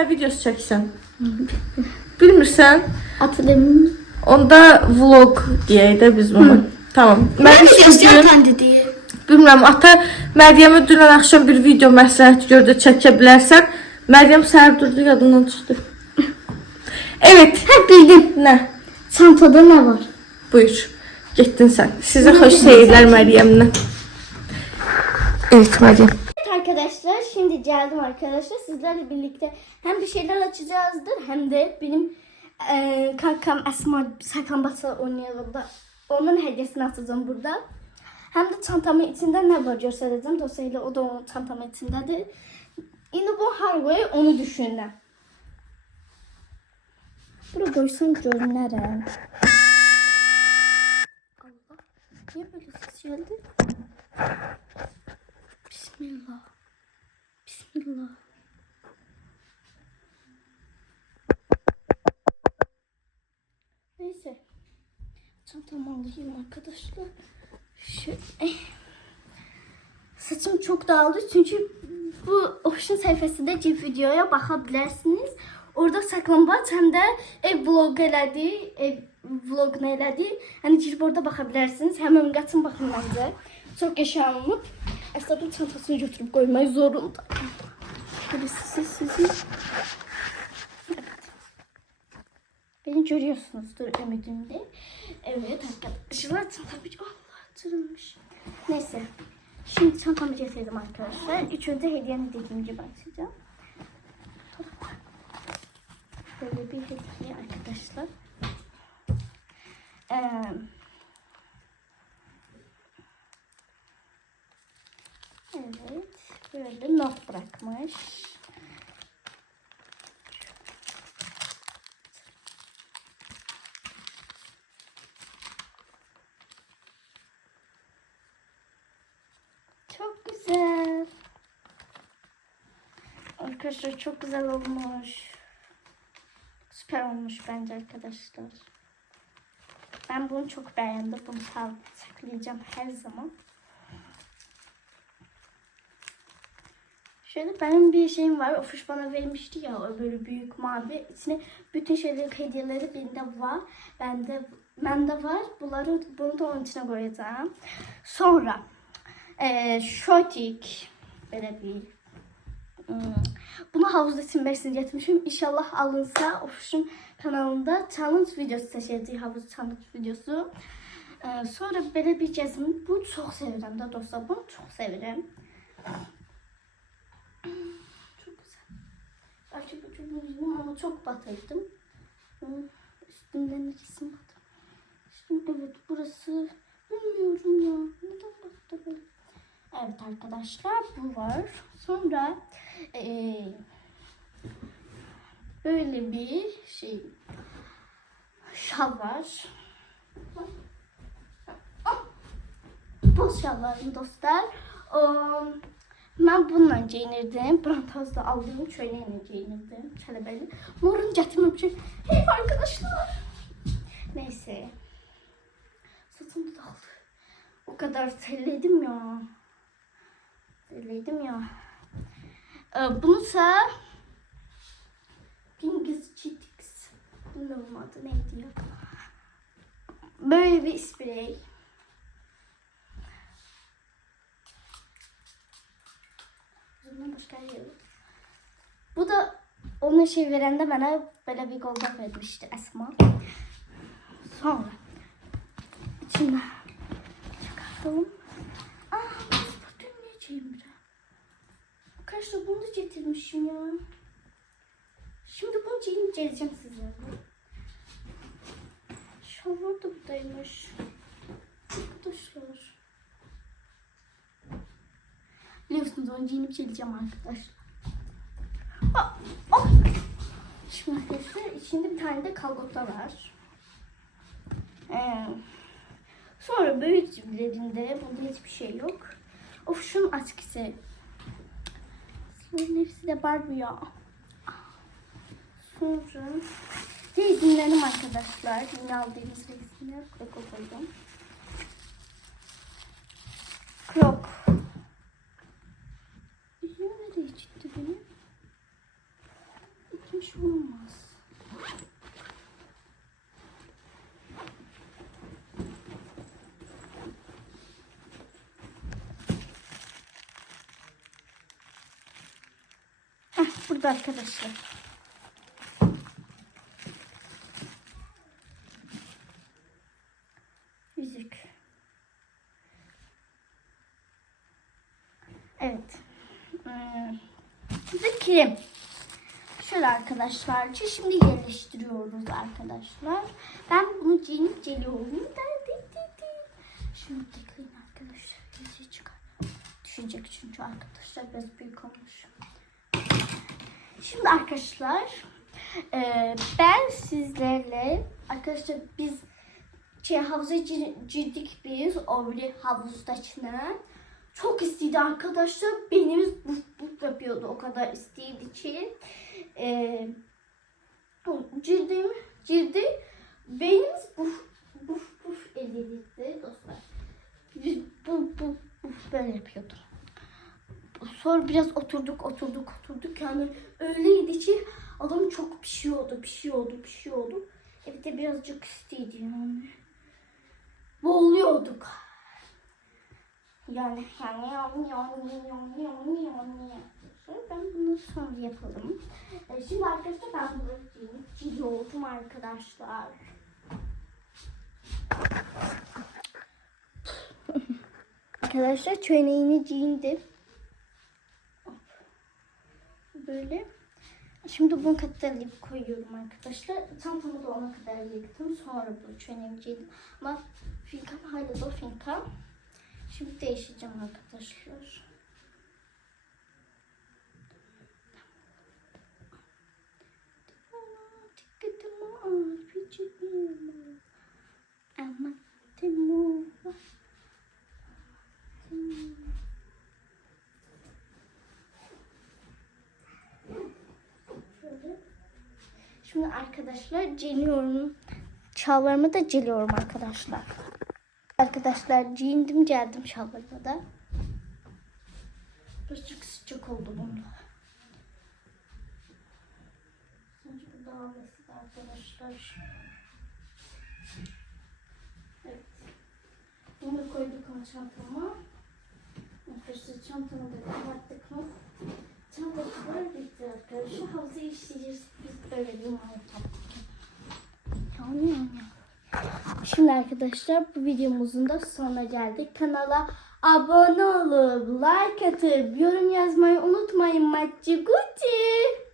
nə videosu çəksən? Bilmirsən? Hatırlamıyorum. Onda vlog deyək biz bunu. Tamam. Mən Sosyal kandidi. bilmirəm, ata Məryəmə dünən axşam bir video məsləhət gördü, çəkə bilərsən. Məryəm səhər durdu, yadından çıxdı. Evet. Ha bildim. Nə? Çantada ne var? Buyur. Getdin sən. Sizə xoş seyirlər Məryəmlə. Evet Məryəm. Arkadaşlar şimdi geldim arkadaşlar sizlerle birlikte hem bir şeyler açacağızdır hem de benim eee kankam Esma saklambaçla oynayalım da onun hediyesini atacağım burada. Hem de çantamın içinde ne var göstereceğim dosyayla o da onun çantamın içindedir. Şimdi bu harvayı onu düşündüm. Buraya koysam görünürüm. Allah. Niye böyle ses geldi? Bismillah. Bismillah. Neyse. Çantamı alayım arkadaşlar. Şu, eh. Saçım çok dağıldı çünkü bu Ocean sayfasında cip videoya bakabilirsiniz. Orada saklambaç hem de ev vlog elədi, ev vlog nə elədi. Hani girib orada bakabilirsiniz. Hemen qaçın baxın məncə. Çok yaşanılıb. Əsədin çantasını götürüb qoymaq zorunda. Böyle sizi sizi. Evet. Beni görüyorsunuzdur ümidimde. Evet arkadaşlar çantam Allah çırılmış. Neyse. Şimdi çantamı getirdim arkadaşlar. İlk önce hediyeni dediğim gibi açacağım. Böyle bir hediye arkadaşlar. Ee, evet. Böyle not bırakmış. Çok güzel. Arkadaşlar çok güzel olmuş. Süper olmuş bence arkadaşlar. Ben bunu çok beğendim. Bunu saklayacağım her zaman. Şöyle benim bir şeyim var. Ofuş bana vermişti ya o böyle büyük mavi. İçine bütün şeyleri hediyeleri bende var. Bende bende var. Bunları bunu da onun içine koyacağım. Sonra eee şotik böyle bir hmm, bunu havuzda silmesini getirmişim. İnşallah alınsa Ofuş'un kanalında challenge videosu seçildiği havuz challenge videosu. Ee, sonra böyle bir gezim. Bu çok severim de dostlar. Bunu çok severim. Çok güzel. Bu çok üzgünüm ama çok batırdım. Hı, Üstünden resim batırdım. Şimdi evet burası bilmiyorum ya. Neden battı böyle? Evet arkadaşlar bu var. Sonra eee, böyle bir şey şal var. Boz şallarım dostlar. Um, ben bununla giyinirdim. Brantazda aldığım çöleğine giyinirdim. Çələbəli. Morun gətirməmişim. Hey arkadaşlar. Neyse. Saçım da dağıldı. O kadar terledim ya. Terledim ya. Ee, bununsa Gingiz Chitix. Bilmiyorum adı neydi ya. Böyle bir sprey. Yok. Bu da onun şey verende bana böyle bir golda vermişti Esma. Sonra içinden çıkartalım. Aa, paspatın niye Cemre? Arkadaşlar bunu da getirmişim ya. Şimdi bunu giyinip geleceğim size. Şalvar da buradaymış. Arkadaşlar. Biliyorsunuz onu giyinip geleceğim arkadaşlar. Aa, ah! Şimdi arkadaşlar içinde bir tane de kalgota var. Ee, sonra böyle cimrilerinde bunda hiçbir şey yok. Of şunun askısı. Bunların hepsi de Barbie ya. Sonra resimlerim arkadaşlar. Yine aldığımız resimler. Kroko koydum. Krok. Çıktı benim? bir şey olmaz. Heh, burada arkadaşlar. Yüzük. Evet. Hmm. Bu da kilim. Şöyle arkadaşlar. Şimdi yerleştiriyoruz arkadaşlar. Ben bunu giyinip geliyorum. Da, di, di, di. Şunu tıklayın arkadaşlar. Yüzüğü çıkar. Düşecek çünkü arkadaşlar biraz büyük olmuş. Şimdi arkadaşlar e, ben sizlerle arkadaşlar biz şey havuza gir- girdik biz o bir havuzdaçına. Çok istedi arkadaşlar. Beynimiz buf buf yapıyordu o kadar istedi ki. E, girdim, girdi. Beynimiz buf buf buf edildi dostlar. Biz buf buf buf böyle yapıyordu. Sonra biraz oturduk oturduk oturduk yani öyleydi ki adam çok pişiyordu pişiyordu pişiyordu. Evde birazcık istiydi yani. Boğuluyorduk. Yani yani yani yani yani yani. Sonra ben bunu sonra yapalım. Ee, şimdi arkadaşlar ben bunu giyiyorum arkadaşlar. Arkadaşlar çöneğini giyindim. Böyle. Şimdi bunu katlayıp koyuyorum arkadaşlar. Çantamı da ona kadar yıktım. Sonra bu çöneğimi giydim. Ama finkam hala da finkam. Şimdi değişeceğim arkadaşlar. Ama Temu. Şimdi arkadaşlar celiyorum. Şalvarımı da celiyorum arkadaşlar. Arkadaşlar giyindim geldim şalvarıma da. Birazcık sıcak oldu bunda. Sanki bu basit arkadaşlar. Evet. Bunu da koyduk ama çantama. Arkadaşlar çantamı da kapattık mı? Çantalar bitti arkadaşlar. Havuza işleyeceğiz. Biz böyle bir mantar. Yani yani. Şimdi arkadaşlar bu videomuzun da sonuna geldik. Kanala abone olup like atıp yorum yazmayı unutmayın. Maçı Gucci.